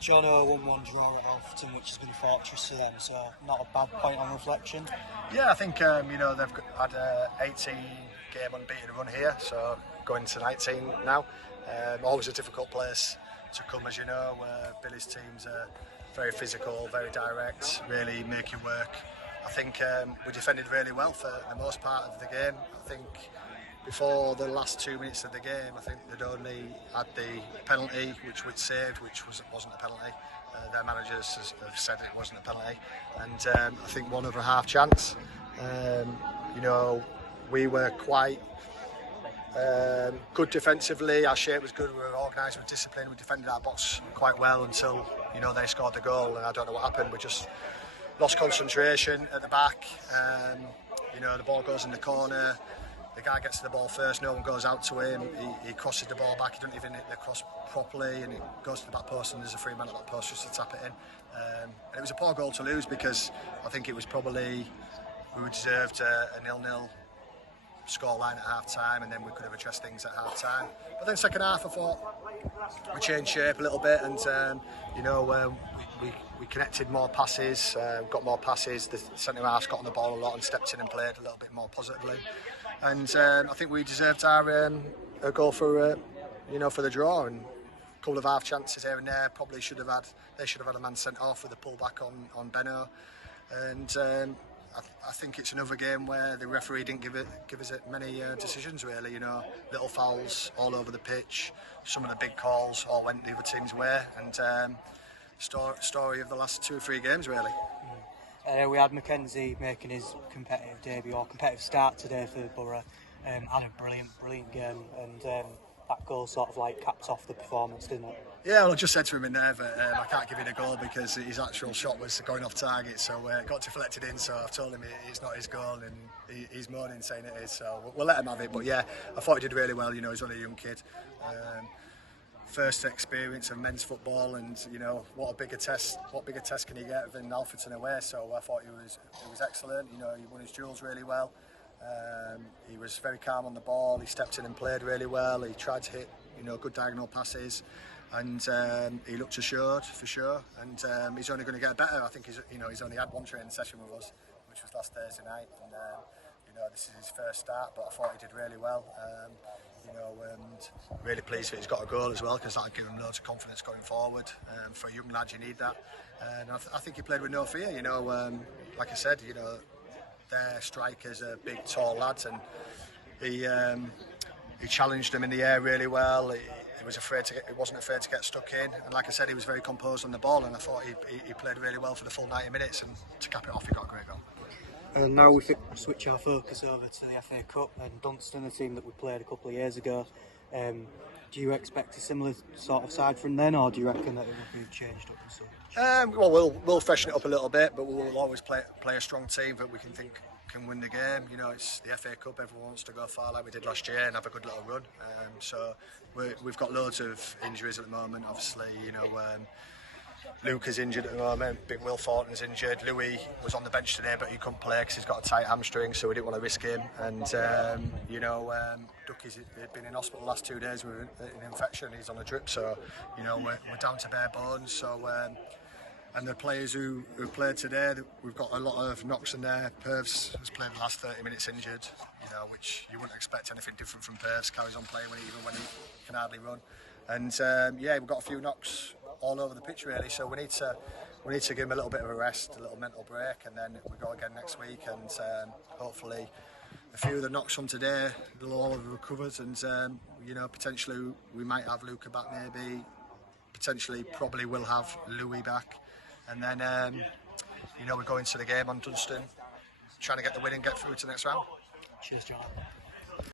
Jono 1-1 draw at Alfreton, which has been a fortress to them, so not a bad point on reflection. Yeah, I think they've had a 18 game unbeaten run here, so going to 19 now. Always a difficult place to come, as you know. Billy's teams are very physical, very direct, really make you work. I think we defended really well for the most part of the game. I think before the last 2 minutes of the game, I think they'd only had the penalty, which we'd saved, which wasn't a penalty. Their managers have said it wasn't a penalty, and I think one other half chance. We were quite good defensively. Our shape was good. We were organised, we were disciplined. We defended our box quite well until they scored the goal, and I don't know what happened. We just lost concentration at the back. The ball goes in the corner. The guy gets to the ball first, no one goes out to him, he crosses the ball back, he doesn't even hit the cross properly, and it goes to the back post, and there's a free man at that post just to tap it in. And it was a poor goal to lose, because I think it was probably, we deserved a 0-0 scoreline at half time, and then we could have addressed things at half time. But then second half, I thought we changed shape a little bit, and we connected more passes, got more passes. The centre halves got on the ball a lot and stepped in and played a little bit more positively. And I think we deserved our a goal for the draw, and a couple of half chances here and there. Probably they should have had a man sent off with a pull back on Beno, and I think it's another game where the referee didn't give us many decisions really. Little fouls all over the pitch. Some of the big calls all went the other team's way, and story of the last 2 or 3 games really. We had Mackenzie making his competitive debut, or competitive start today for Boro. Had a brilliant game, and that goal sort of like capped off the performance, didn't it? Yeah, well, I just said to him in there that I can't give you the goal because his actual shot was going off target, so it got deflected in, so I've told him it's not his goal, and he's moaning saying it is, so we'll let him have it. But yeah, I thought he did really well. He's only a young kid. First experience of men's football, and what bigger test can you get than Alfreton away? So I thought he was excellent. He won his duels really well. He was very calm on the ball. He stepped in and played really well. He tried to hit good diagonal passes, and he looked assured for sure. And he's only going to get better. I think he's only had one training session with us, which was last Thursday night, and this is his first start. But I thought he did really well. And really pleased that he's got a goal as well, because that'll give him loads of confidence going forward. For a young lad, you need that. And I think he played with no fear. Like I said, their strikers are big, tall lads, and he challenged them in the air really well. He wasn't afraid to get stuck in, and like I said, he was very composed on the ball, and I thought he played really well for the full 90 minutes, and to cap it off, he got a great goal. And now we switch our focus over to the FA Cup and Dunston, a team that we played a couple of years ago. Do you expect a similar sort of side from then, or do you reckon that it will be changed up and such? Well, we'll freshen it up a little bit, but we'll always play a strong team that we can win the game. It's the FA Cup. Everyone wants to go far like we did last year and have a good little run. So we've got loads of injuries at the moment. Obviously, Luke is injured at the moment. Big Will Thornton's injured. Louis was on the bench today, but he couldn't play because he's got a tight hamstring, so we didn't want to risk him. And Ducky's been in hospital the last 2 days with an infection. He's on a drip, so we're down to bare bones. So and the players who played today, we've got a lot of knocks in there. Pervs has played the last 30 minutes injured, which you wouldn't expect anything different from Pervs. Carries on playing even when he can hardly run. And we've got a few knocks all over the pitch really, so we need to give him a little bit of a rest, a little mental break, and then we go again next week, and hopefully a few of the knocks from today they'll all have recovered, and potentially we might have Luca back, maybe potentially probably will have Louis back, and then we go into the game on Dunston trying to get the win and get through to the next round. Cheers, John.